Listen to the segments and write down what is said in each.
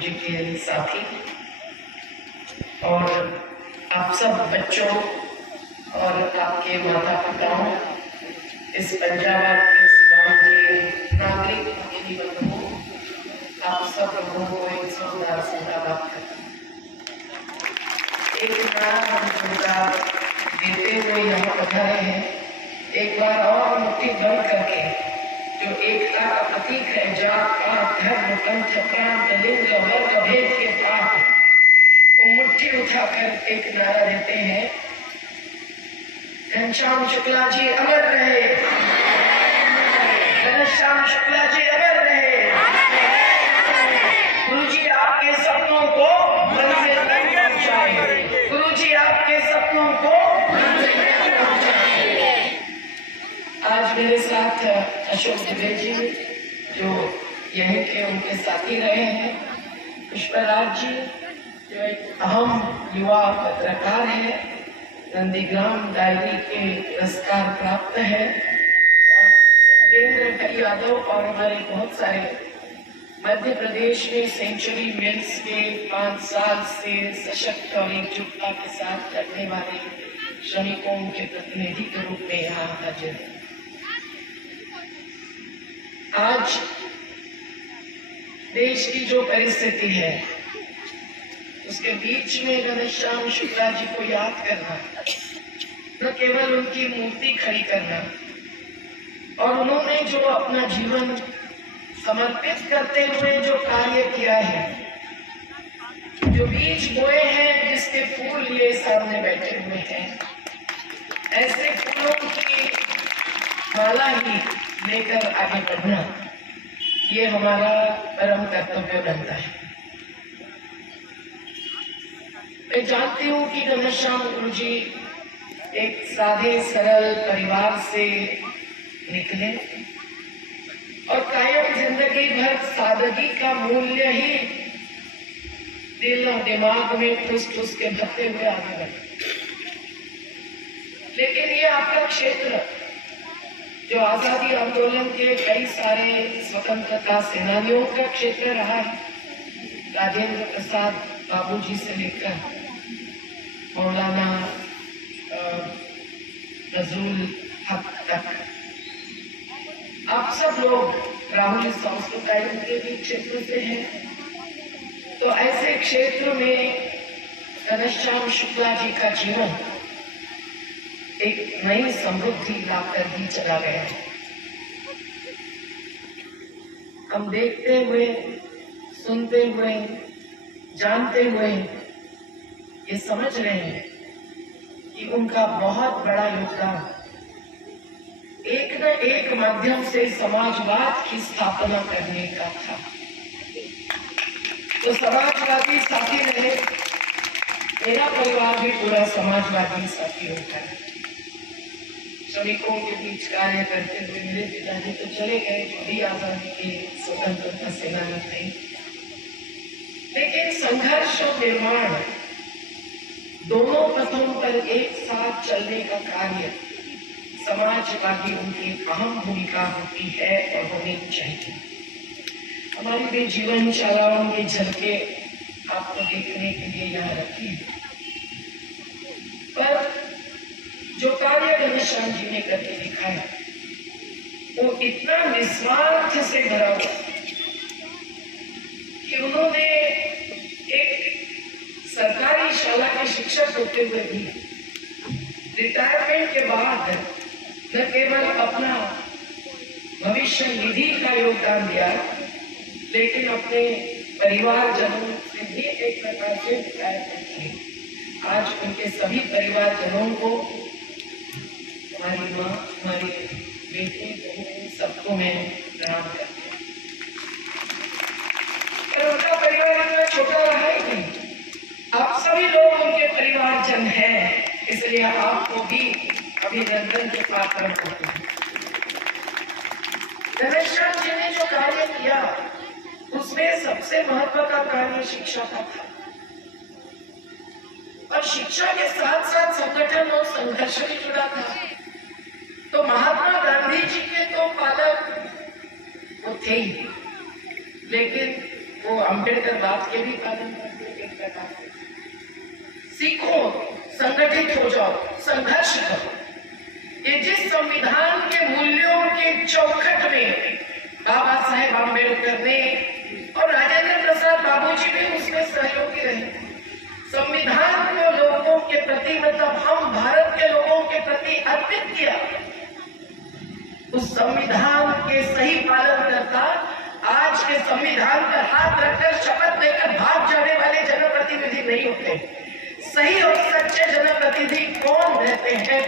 जी के साथी और आप सब बच्चों और आपके माता पिताओं, इस पंजाब के सिवान के नागरिक भगिनी बंधुओं, आप सब लोगों को एक जोरदार जिंदाबाद एक नारा देते हुए यहाँ पधारे हैं। एक बार और मुट्ठी बंद करके जो एकता का प्रतीक है, जात पात धर्म पंथ प्रांत लिंग वर्ग भेद के पार, वो मुट्ठी उठाकर एक नारा देते हैं, घनश्याम शुक्ला जी अमर रहे, घनश्याम शुक्ला जी अमर रहे। गुरुजी आपके सपनों को मंजिल तक पहुंचाए, गुरुजी आपके सपनों को आज मेरे साथ अशोक दुबे जी जो यहीं के उनके साथी रहे हैं, पुष्पराज जी जो एक अहम युवा पत्रकार है, नंदीग्राम डायरी के पुरस्कार प्राप्त है, और सत्येंद्र यादव और हमारे बहुत सारे मध्य प्रदेश में सेंचुरी मिल्स के 5 साल से सशक्त और एकजुटता के साथ करने वाले श्रमिकों के प्रतिनिधि के रूप में यहाँ हाजिर है। आज देश की जो परिस्थिति है उसके बीच में घनश्याम शुक्ला जी को याद करना, न केवल उनकी मूर्ति खड़ी करना, और उन्होंने जो अपना जीवन समर्पित करते हुए जो कार्य किया है, जो बीज बोए हैं जिसके फूल लिए सामने बैठे हुए हैं, ऐसे फूलों की माला ही लेकर आगे बढ़ना, ये हमारा परम कर्तव्य बनता है। मैं जानती हूँ कि घनश्याम गुरु जी एक सादे सरल परिवार से निकले और कायम जिंदगी भर सादगी का मूल्य ही दिल और दिमाग में ठुस ठुस के भरते हुए आगे बढ़े। लेकिन ये आपका क्षेत्र जो आजादी आंदोलन के कई सारे स्वतंत्रता सेनानियों का क्षेत्र रहा है, राजेंद्र प्रसाद बाबूजी से लेकर मौलाना नजरुल हक तक, आप सब लोग राहुल सांस्कृतिक के भी क्षेत्र से हैं, तो ऐसे क्षेत्र में घनश्याम शुक्ला जी का जीवन एक नई समृद्धि लाकर ही चला गया है। हम देखते हुए, सुनते हुए, जानते हुए ये समझ रहे हैं कि उनका बहुत बड़ा योगदान एक न एक माध्यम से समाजवाद की स्थापना करने का था। तो समाजवादी साथी रहे, मेरा परिवार भी पूरा समाजवादी साथी होता है। श्रमिकों के बीच कार्य करते हुए मेरे पिताजी तो चले गए, जो भी आजादी के स्वतंत्रता सेनानी थे, लेकिन संघर्ष और निर्माण दोनों पथों पर एक साथ चलने का कार्य समाजवादी उनकी अहम भूमिका होती है और होनी चाहिए। हमारी भी जीवन चालाओं की झलके आपको देखने के लिए यहाँ रखी, पर जो कार्य घनश्याम जी ने करके दिखाया वो इतना निस्वार्थ से भरा हुआ कि उन्होंने एक सरकारी शाला के शिक्षक होते हुए भी रिटायरमेंट के बाद न केवल अपना भविष्य निधि का योगदान दिया, लेकिन अपने परिवारजनों से भी एक प्रकार से रिटायरमेंट की। आज उनके सभी परिवारजनों को, हमारी माँ, हमारी बेटी, बहू, सबको मैं प्रणाम करती हूँ। पर उनका परिवार इतना छोटा रहा ही नहीं, आप सभी लोग उनके परिवारजन हैं, इसलिए आपको भी अभिनंदन के पात्र होते हैं। घनश्याम जी ने जो कार्य किया उसमें सबसे महत्व का कार्य शिक्षा का था, और शिक्षा के साथ साथ संगठन और संघर्ष भी जुड़ा था। तो महात्मा गांधी जी के तो पालक वो थे ही, लेकिन वो अम्बेडकर बात के भी पालन करते एक प्रकार से। सीखो, संगठित हो जाओ, संघर्ष करो। ये जिस संविधान के मूल्यों के चौखट में बाबा साहेब अम्बेडकर ने और राजेंद्र प्रसाद बाबूजी भी उसमें सहयोगी रहे। संविधान को लोगों के प्रति, मतलब हम भारत के लोगों के प्रति अर्पित किया। उस संविधान के सही पालन करता आज के संविधान पर हाथ रखकर शपथ लेकर भाग जाने वाले जनप्रतिनिधि नहीं होते। सही और सच्चे जनप्रतिनिधि कौन रहते हैं?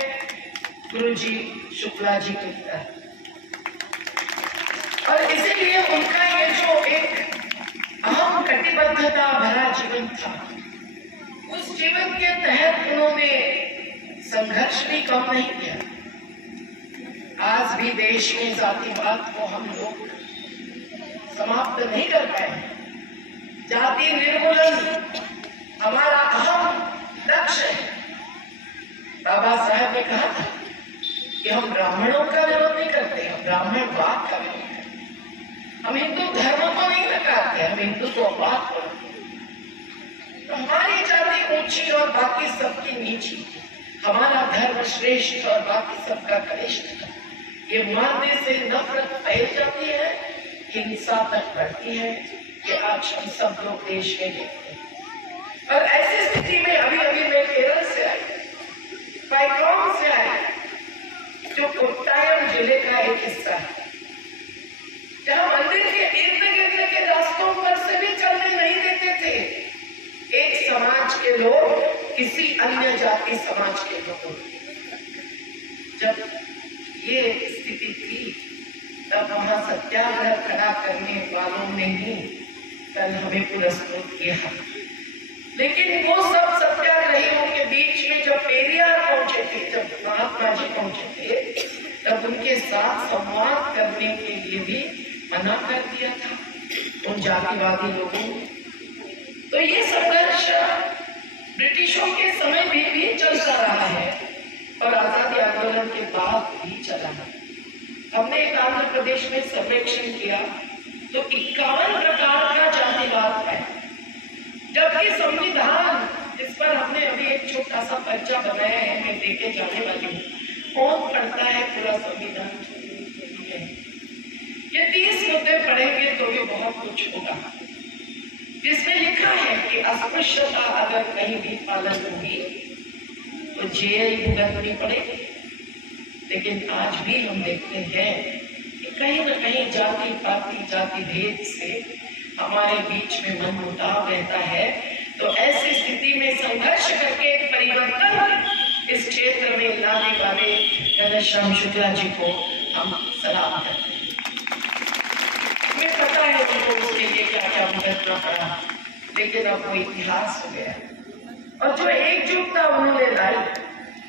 गुरुजी शुक्ला जी की तरह। और इसीलिए उनका ये जो एक अहम कटिबद्धता भरा जीवन था, उस जीवन के तहत उन्होंने संघर्ष भी कम नहीं किया। आज भी देश में जातिवाद को हम लोग समाप्त नहीं कर पाए। जाति निर्मूलन हमारा अहम लक्ष्य है। बाबा साहब ने कहा था कि हम ब्राह्मणों का विरोध नहीं करते, हम ब्राह्मणवाद का विरोध करते। हम हिंदू धर्म को नहीं नकारते, हम हिंदुत्ववाद को। तो हमारी जाति ऊंची और बाकी सबकी नीची, हमारा धर्म श्रेष्ठ और बाकी सबका कनिष्ठ, ये मानने से नफरत फैल जाती है, हिंसा तक बढ़ती है। ये आज हम सब लोग देश में देखते हैं। और ऐसी स्थिति में अभी अभी मैं केरल से आई, पैकोंग से आई, जो कोट्टायम जिले का एक हिस्सा है, जहां मंदिर के इर्द गिर्द के रास्तों पर से भी चलने नहीं देते थे एक समाज के लोग किसी अन्य जाति समाज के लोगों। जब ये स्थिति थी तब वहां सत्याग्रह खड़ा करने वालों ने ही कल हमें पुरस्कृत किया। लेकिन वो सब सत्याग्रहियों के बीच में जब पेरियार पहुंचे थे, जब महात्मा जी पहुंचे थे, तब उनके साथ संवाद करने के लिए भी मना कर दिया था उन जातिवादी लोगों ने। तो ये संघर्ष ब्रिटिशों के समय में भी चलता रहा है और आजादी आंदोलन के बाद भी चला है। हमने एक आंध्र प्रदेश में सर्वेक्षण किया तो 51 प्रकार का जातिवाद है, जबकि संविधान, इस पर हमने अभी एक छोटा सा पर्चा बनाया है, मैं देके जाने वाली हूँ। कौन पढ़ता है पूरा संविधान? ये 30 मुद्दे पढ़ेंगे तो ये बहुत कुछ होगा, जिसमें लिखा है कि अस्पृश्यता अगर कहीं भी पालन होगी तो जेल भुगतनी पड़ेगी। लेकिन आज भी हम देखते हैं कि कहीं न कहीं जाति पाति, जाति भेद से हमारे बीच में मनमुटाव रहता है। तो ऐसी स्थिति में संघर्ष करके एक परिवर्तन इस क्षेत्र में लाने वाले घनश्याम शुक्ला जी को हम सलाम करते हैं। हमें पता है उनको उसके लिए क्या क्या भुगतना पड़ा, लेकिन अब वो इतिहास हो गया। और जो एकजुटता उन्होंने लाई,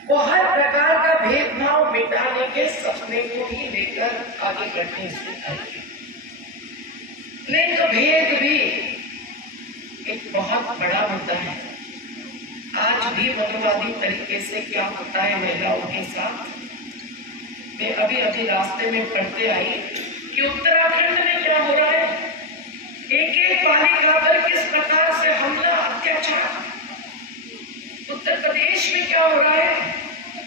वो हर प्रकार का भेदभाव मिटाने के सपने को ही लेकर आगे बढ़ने से आई। लिंग भेद भी एक बहुत बड़ा मुद्दा है। आज भी मनोवादी तरीके से क्या होता है महिलाओं के साथ। मैं अभी अभी रास्ते में पढ़ते आई कि उत्तराखंड में क्या हो रहा है, एक बालिका पर किस प्रकार से हमला, अत्याचार। उत्तर प्रदेश में क्या हो रहा है,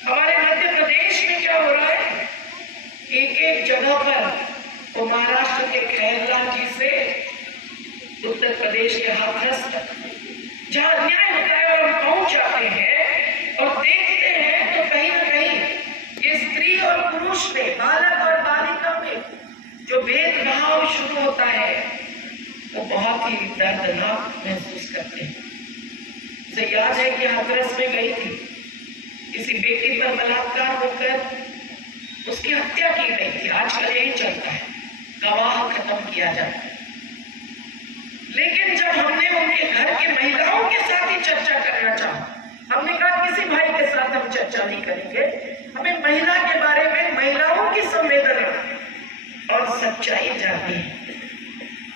हमारे मध्य प्रदेश में क्या हो रहा है, एक जगह पर वो महाराष्ट्र के खैरलाल जी से उत्तर प्रदेश के हाथरस तक जहां अन्याय होता है और हम पहुंच जाते हैं और देखते हैं तो कहीं ना कहीं ये स्त्री और पुरुष में, बालक और बालिका में जो भेदभाव शुरू होता है वो बहुत ही दर्दनाक महसूस करते हैं। मुझे याद है कि हाथरस में गई थी, किसी बेटी पर बलात्कार होकर उसकी हत्या की गई थी। आजकल यही चलता है, गवाह खत्म किया जाए। लेकिन जब हमने उनके घर के महिलाओं के साथ ही चर्चा करना चाहा, हमने कहा किसी भाई के साथ हम चर्चा नहीं करेंगे, हमें महिला के बारे में, महिलाओं की संवेदना और सच्चाई जाननी है।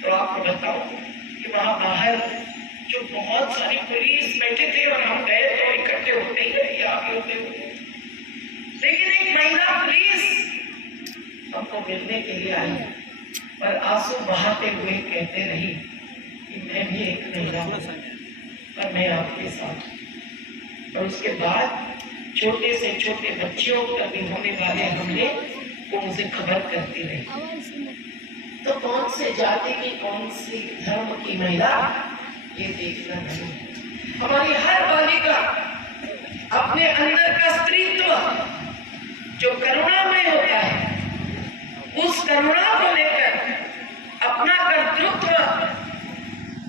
तो आपको बताओ कि वहां बाहर जो बहुत सारी पुलिस बैठे थे और हम गए तो इकट्ठे होते ही रहे, आगे होते हुए, लेकिन एक महिला पुलिस हमको मिलने के लिए आई और आंसू बहाते हुए कहते रही कि मैं भी एक महिला हूँ और मैं आपके साथ हूँ। और उसके बाद छोटे से छोटे बच्चियों पर भी होने वाले हमले वो मुझे खबर करती रही। तो कौन से जाति की कौन सी धर्म की महिला ये देखना नहीं। हमारी हर बालिका अपने अंदर का स्त्रीत्व जो करुणामय होता है, उस करुणा को लेकर अपना कर्तृत्व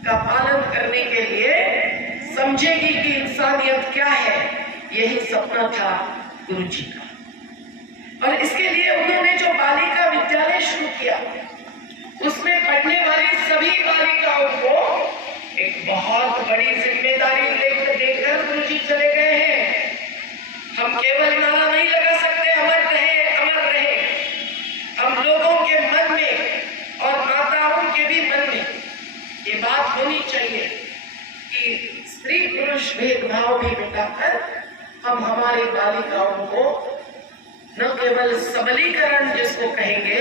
का पालन करने के लिए समझेगी कि इंसानियत क्या है। यही सपना था गुरु जी का। और इसके लिए उन्होंने जो बालिका विद्यालय शुरू किया, उसमें पढ़ने वाली सभी बालिकाओं को एक बहुत बड़ी जिम्मेदारी देकर गुरु जी चले गए हैं। हम केवल नारा नहीं लगा सकते अमर रहे अमर रहे। हम लोगों के मन में और माताओं के भी मन में ये बात होनी चाहिए कि स्त्री पुरुष भेदभाव भी मिटाकर हम हमारी बालिकाओं को न केवल सबलीकरण जिसको कहेंगे